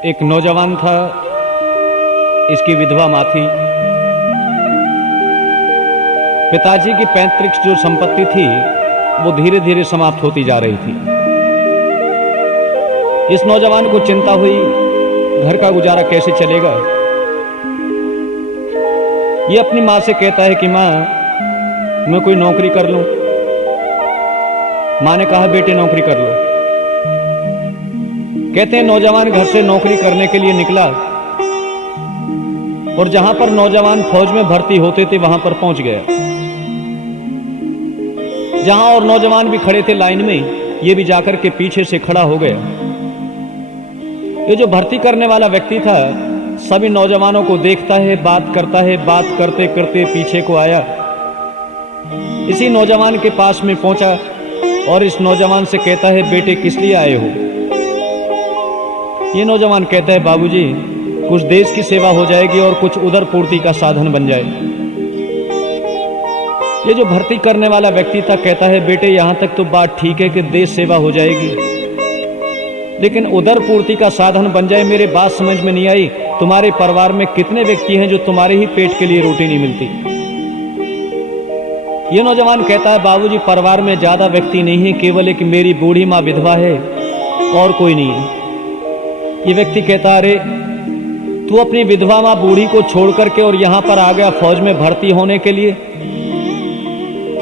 एक नौजवान था, इसकी विधवा माँ थी। पिताजी की पैतृक जो संपत्ति थी वो धीरे धीरे समाप्त होती जा रही थी। इस नौजवान को चिंता हुई, घर का गुजारा कैसे चलेगा। ये अपनी माँ से कहता है कि माँ, मैं कोई नौकरी कर लूं। माँ ने कहा, बेटे नौकरी कर लो। कहते हैं नौजवान घर से नौकरी करने के लिए निकला और जहां पर नौजवान फौज में भर्ती होते थे वहां पर पहुंच गया। जहां और नौजवान भी खड़े थे लाइन में, ये भी जाकर के पीछे से खड़ा हो गया। ये जो भर्ती करने वाला व्यक्ति था, सभी नौजवानों को देखता है, बात करता है, बात करते करते पीछे को आया। इसी नौजवान के पास में पहुंचा और इस नौजवान से कहता है, बेटे किस लिए आए हो। ये नौजवान कहता है, बाबूजी, कुछ देश की सेवा हो जाएगी और कुछ उदर पूर्ति का साधन बन जाए। ये जो भर्ती करने वाला व्यक्ति था कहता है, बेटे यहां तक तो बात ठीक है कि देश सेवा हो जाएगी, लेकिन उदर पूर्ति का साधन बन जाए, मेरे बात समझ में नहीं आई। तुम्हारे परिवार में कितने व्यक्ति हैं जो तुम्हारे ही पेट के लिए रोटी नहीं मिलती। ये नौजवान कहता है, बाबूजी परिवार में ज्यादा व्यक्ति नहीं है, केवल एक मेरी बूढ़ी माँ विधवा है और कोई नहीं है। ये व्यक्ति कहता, अरे तू अपनी विधवा माँ बूढ़ी को छोड़ करके और यहां पर आ गया फौज में भर्ती होने के लिए।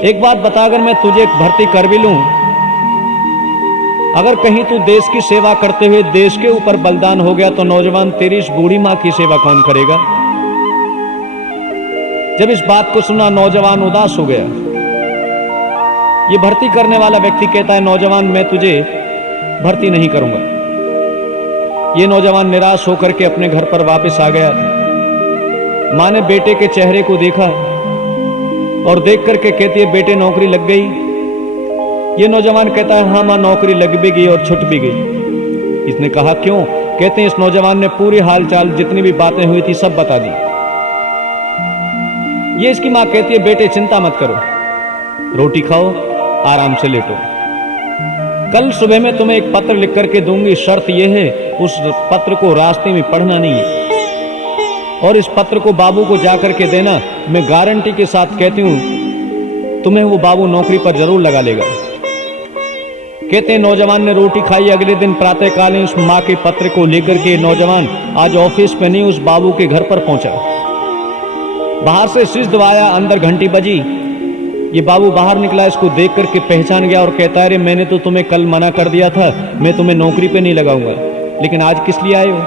एक बात बता, अगर मैं तुझे भर्ती कर भी लूं, अगर कहीं तू देश की सेवा करते हुए देश के ऊपर बलिदान हो गया तो नौजवान तेरी इस बूढ़ी माँ की सेवा कौन करेगा। जब इस बात को सुना नौजवान उदास हो गया। ये भर्ती करने वाला व्यक्ति कहता है, नौजवान मैं तुझे भर्ती नहीं करूंगा। ये नौजवान निराश होकर के अपने घर पर वापस आ गया। मां ने बेटे के चेहरे को देखा और देख करके कहती है, बेटे नौकरी लग गई। ये नौजवान कहता है, हाँ मां नौकरी लग भी गई और छूट भी गई। इसने कहा, क्यों। कहते हैं इस नौजवान ने पूरी हालचाल जितनी भी बातें हुई थी सब बता दी। ये इसकी मां कहती है, बेटे चिंता मत करो, रोटी खाओ, आराम से लेटो। कल सुबह में तुम्हें एक पत्र लिख करके दूंगी, शर्त यह है उस पत्र को रास्ते में पढ़ना नहीं है और इस पत्र को बाबू को जाकर के देना। मैं गारंटी के साथ कहती हूं तुम्हें वो बाबू नौकरी पर जरूर लगा लेगा। कहते हैं नौजवान ने रोटी खाई। अगले दिन प्रातःकालीन उस माँ के पत्र को लेकर के नौजवान आज ऑफिस में नहीं, उस बाबू के घर पर पहुंचा। बाहर से शीश दबाया, अंदर घंटी बजी। ये बाबू बाहर निकला, इसको देख करके पहचान गया और कहता है, अरे मैंने तो तुम्हें कल मना कर दिया था, मैं तुम्हें नौकरी पे नहीं लगाऊंगा, लेकिन आज किस लिए आए हो।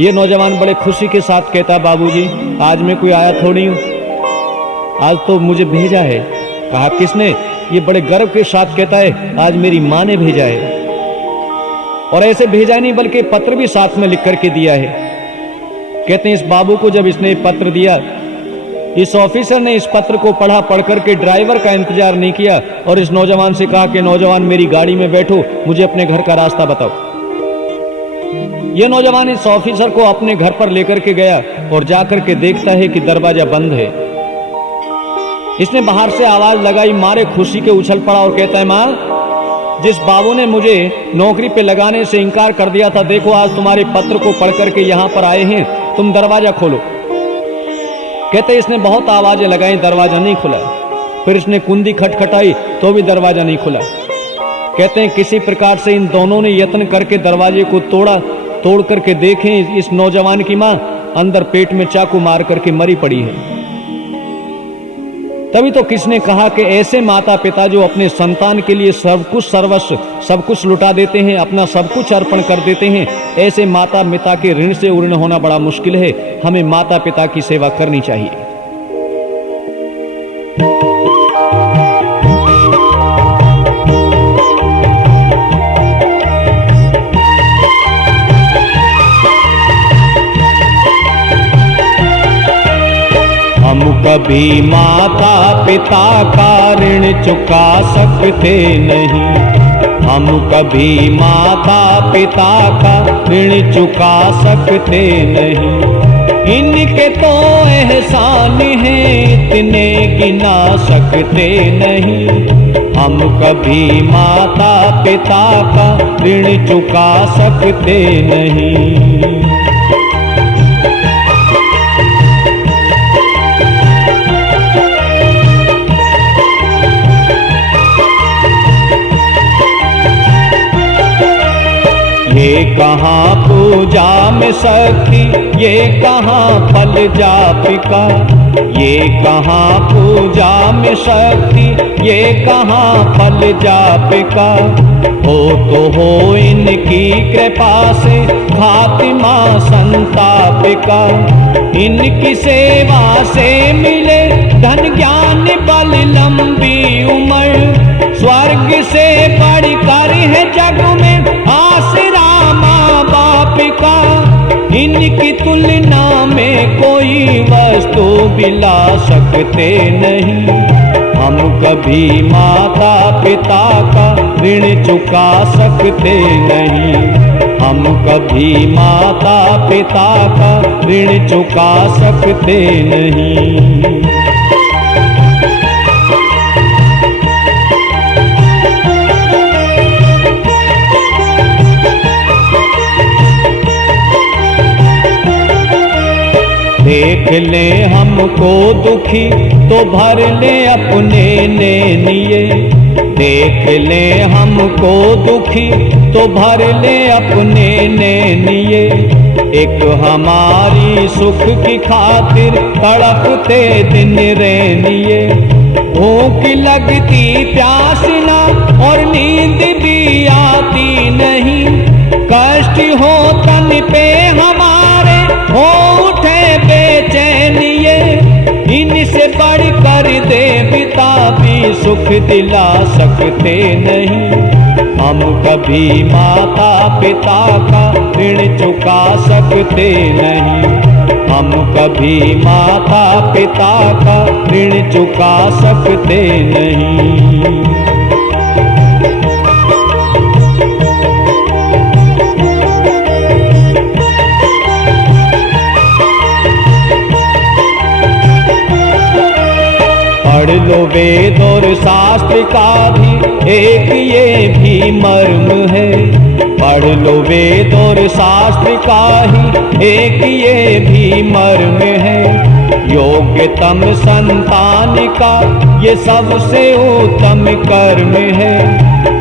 ये नौजवान बड़े खुशी के साथ कहता है, बाबूजी आज मैं कोई आया थोड़ी हूं, आज तो मुझे भेजा है। कहा, किसने। ये बड़े गर्व के साथ कहता है, आज मेरी माँ ने भेजा है। और ऐसे भेजा नहीं बल्कि पत्र भी साथ में लिख करके दिया है। कहते हैं इस बाबू को जब इसने पत्र दिया, इस ऑफिसर ने इस पत्र को पढ़ा, पढ़ करके ड्राइवर का इंतजार नहीं किया और इस नौजवान से कहा कि नौजवान मेरी गाड़ी में बैठो, मुझे अपने घर का रास्ता बताओ। यह नौजवान इस ऑफिसर को अपने घर पर लेकर के गया और जाकर के देखता है कि दरवाजा बंद है। इसने बाहर से आवाज लगाई, मारे खुशी के उछल पड़ा और कहता है, मां, जिस बाबू ने मुझे नौकरी पे लगाने से इनकार कर दिया था, देखो आज तुम्हारे पत्र को पढ़ करके यहां पर आए हैं, तुम दरवाजा खोलो। कहते इसने बहुत आवाजें लगाई, दरवाजा नहीं खुला। फिर इसने कुंडी खटखटाई तो भी दरवाजा नहीं खुला। कहते हैं किसी प्रकार से इन दोनों ने यत्न करके दरवाजे को तोड़ा। तोड़ करके देखें, इस नौजवान की मां अंदर पेट में चाकू मार करके मरी पड़ी है। तभी तो किसने कहा कि ऐसे माता पिता जो अपने संतान के लिए सब कुछ सर्वस्व सब कुछ लुटा देते हैं, अपना सब कुछ अर्पण कर देते हैं, ऐसे माता पिता के ऋण से उऋण होना बड़ा मुश्किल है। हमें माता पिता की सेवा करनी चाहिए। हम कभी माता पिता का ऋण चुका सकते नहीं, हम कभी माता पिता का ऋण चुका सकते नहीं। इनके तो एहसान हैं इतने गिना सकते नहीं। हम कभी माता पिता का ऋण चुका सकते नहीं। ये कहाँ पूजा में शक्ति, ये कहाँ फल जापिका। ये कहाँ पूजा में शक्ति, ये कहाँ फल जापिका। हो तो हो इनकी कृपा से खातिमा संतापिका। इनकी सेवा से मिले धन ज्ञान बल लंबी उम्र। स्वर्ग से बढ़कर है जग में आसरा माँ बाप का। इनकी तुलना में कोई वस्तु बिला सकते नहीं। हम कभी माता पिता का ऋण चुका सकते नहीं। हम कभी माता पिता का ऋण चुका सकते नहीं। देख ले हमको दुखी तो भर ले अपने नैनिये। देख ले हमको दुखी तो भर ले अपने नैनिये। एक हमारी सुख की खातिर तड़पते दिन रैनिये। भूख लगती प्यास ना और नींद भी आती नहीं। कष्ट हो तन पे हमारे हो उठे बेचैनिये। इनसे बढ़कर देवता भी सुख दिला सकते नहीं। हम कभी माता पिता का ऋण चुका सकते नहीं। हम कभी माता पिता का ऋण चुका सकते नहीं। पढ़ लो वेद और शास्त्र का भी एक ये भी मर्म है। पढ़ लो वेद और शास्त्र का ही एक ये भी मर्म है। योग्यतम संतान का ये सबसे उत्तम कर्म है।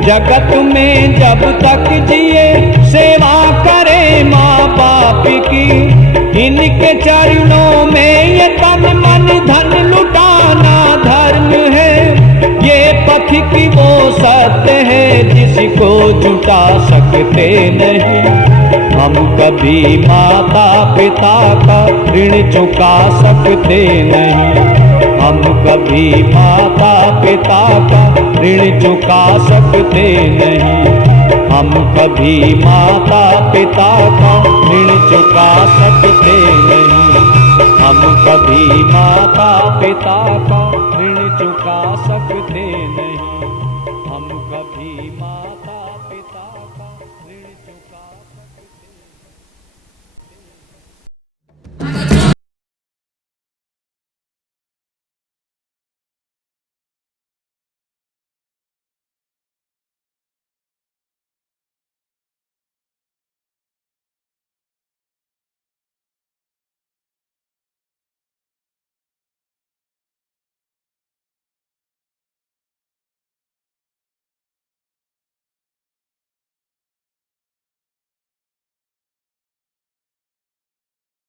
जगत में जब तक जिए सेवा करे माँ बाप की। इनके चरणों में ये तन मन धन लुटाना धर्म है। ये पथ की वो सत्य है जिसको जुटा सकते नहीं। हम कभी माता पिता का ऋण चुका सकते नहीं। हम कभी माता पिता का ऋण चुका सकते नहीं। हम कभी माता पिता का ऋण चुका सकते नहीं। हम कभी माता पिता का ऋण चुका सकते